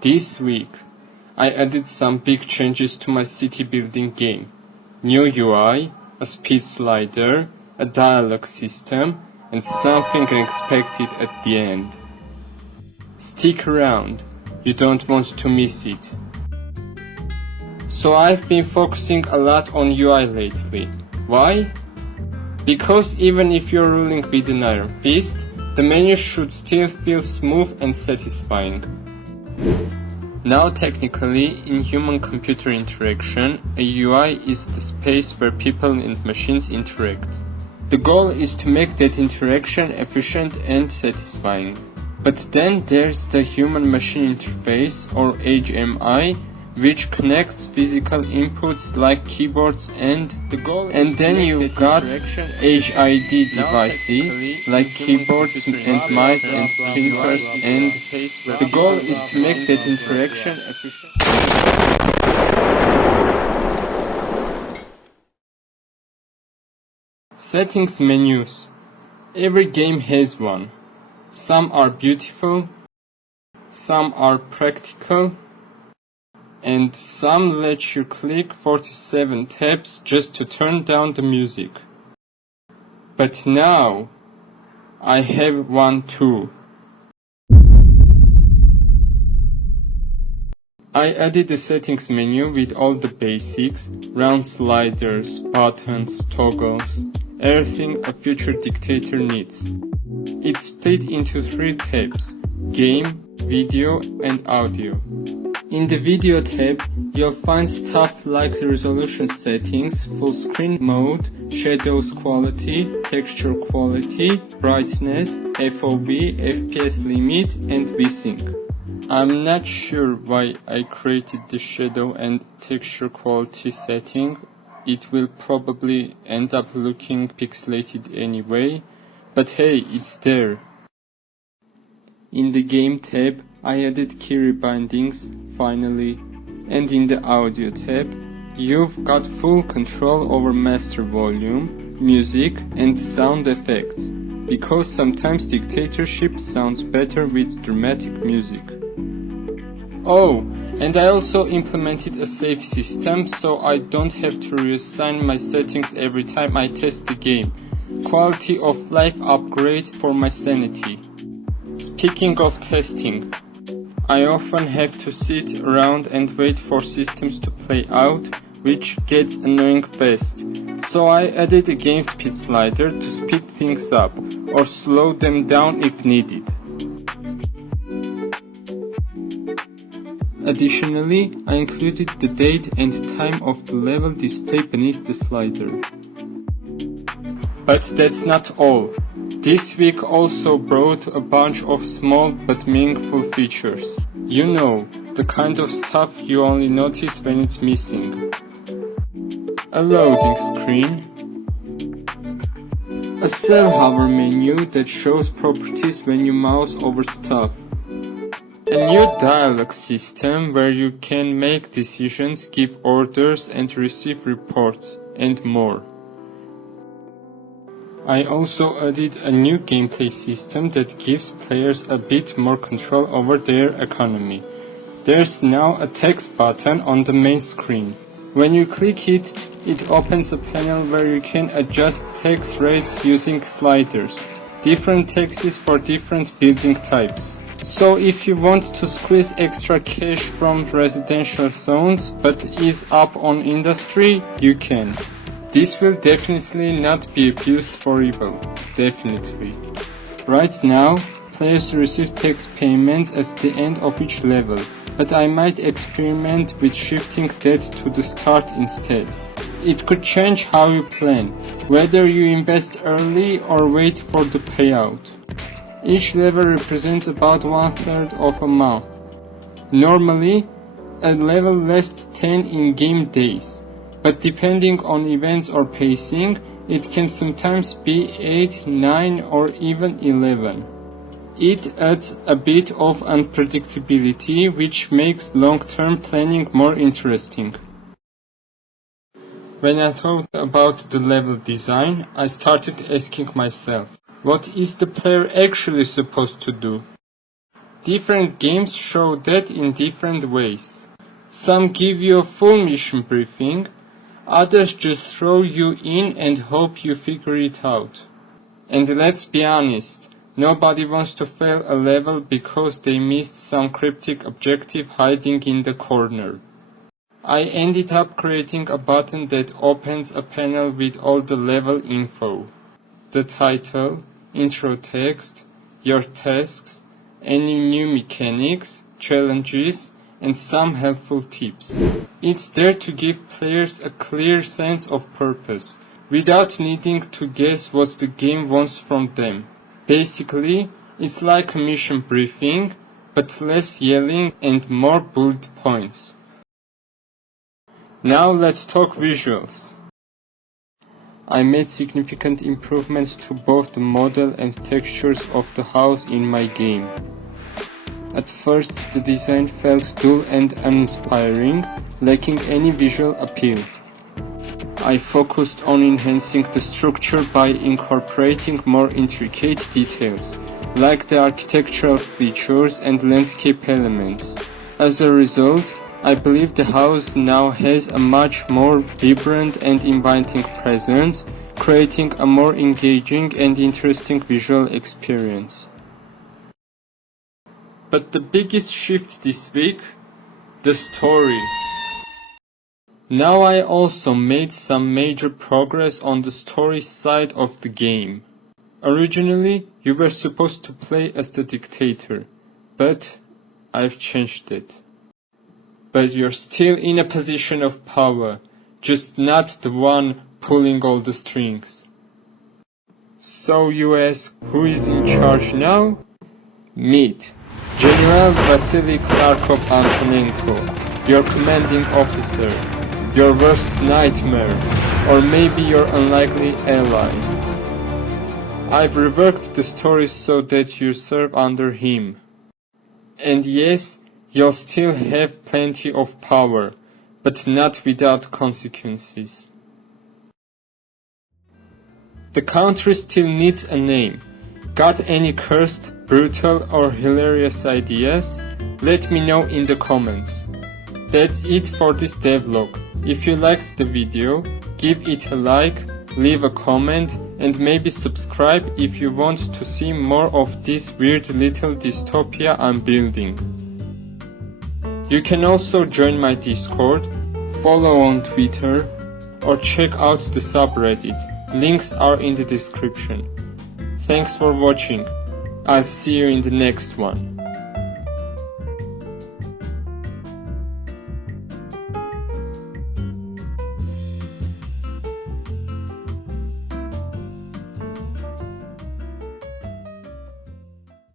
This week, I added some big changes to my city building game. New UI, a speed slider, a dialogue system, and something unexpected at the end. Stick around, you don't want to miss it. So I've been focusing a lot on UI lately. Why? Because even if you're ruling with an iron fist, the menu should still feel smooth and satisfying. Now technically, in human-computer interaction, a UI is the space where people and machines interact. The goal is to make that interaction efficient and satisfying. But then there's the human-machine interface, or HMI, which connects physical inputs like keyboards and then you've got HID devices like keyboards and mice and printers, and the goal is to make that interaction efficient. Settings menus. Every game has one. Some are beautiful, some are practical, and some let you click 47 tabs just to turn down the music. But now, I have one too. I added the settings menu with all the basics, round sliders, buttons, toggles, everything a future dictator needs. It's split into 3 tabs: game, video, and audio. In the video tab, you'll find stuff like the resolution settings, full screen mode, shadows quality, texture quality, brightness, FOV, FPS limit, and VSync. I'm not sure why I created the shadow and texture quality setting. It will probably end up looking pixelated anyway, but hey, it's there. In the game tab, I added key rebindings, finally, and in the audio tab, you've got full control over master volume, music, and sound effects, because sometimes dictatorship sounds better with dramatic music. Oh, and I also implemented a save system, so I don't have to reassign my settings every time I test the game. Quality of life upgrade for my sanity. Speaking of testing, I often have to sit around and wait for systems to play out, which gets annoying fast. So I added a game speed slider to speed things up, or slow them down if needed. Additionally, I included the date and time of the level displayed beneath the slider. But that's not all. This week also brought a bunch of small but meaningful features. You know, the kind of stuff you only notice when it's missing. A loading screen. A cell hover menu that shows properties when you mouse over stuff. A new dialogue system where you can make decisions, give orders, and receive reports, and more. I also added a new gameplay system that gives players a bit more control over their economy. There's now a text button on the main screen. When you click it, it opens a panel where you can adjust tax rates using sliders. Different taxes for different building types. So if you want to squeeze extra cash from residential zones but ease up on industry, you can. This will definitely not be abused for evil, definitely. Right now, players receive tax payments at the end of each level, but I might experiment with shifting that to the start instead. It could change how you plan, whether you invest early or wait for the payout. Each level represents about 1/3 of a month. Normally, a level lasts 10 in-game days. But depending on events or pacing, it can sometimes be 8, 9, or even 11. It adds a bit of unpredictability, which makes long-term planning more interesting. When I thought about the level design, I started asking myself, what is the player actually supposed to do? Different games show that in different ways. Some give you a full mission briefing, others just throw you in and hope you figure it out. And let's be honest, nobody wants to fail a level because they missed some cryptic objective hiding in the corner. I ended up creating a button that opens a panel with all the level info. The title, intro text, your tasks, any new mechanics, challenges, and some helpful tips. It's there to give players a clear sense of purpose, without needing to guess what the game wants from them. Basically, it's like a mission briefing, but less yelling and more bullet points. Now let's talk visuals. I made significant improvements to both the model and textures of the house in my game. At first, the design felt dull and uninspiring, lacking any visual appeal. I focused on enhancing the structure by incorporating more intricate details, like the architectural features and landscape elements. As a result, I believe the house now has a much more vibrant and inviting presence, creating a more engaging and interesting visual experience. But the biggest shift this week, the story. Now I also made some major progress on the story side of the game. Originally, you were supposed to play as the dictator, but I've changed it. But you're still in a position of power, just not the one pulling all the strings. So you ask, who is in charge now? Meet General Vasily Kharkov-Antonenko, your commanding officer, your worst nightmare, or maybe your unlikely ally. I've reworked the story so that you serve under him. And yes, you'll still have plenty of power, but not without consequences. The country still needs a name. Got any cursed, brutal, or hilarious ideas? Let me know in the comments. That's it for this devlog. If you liked the video, give it a like, leave a comment, and maybe subscribe if you want to see more of this weird little dystopia I'm building. You can also join my Discord, follow on Twitter, or check out the subreddit. Links are in the description. Thanks for watching. I'll see you in the next one.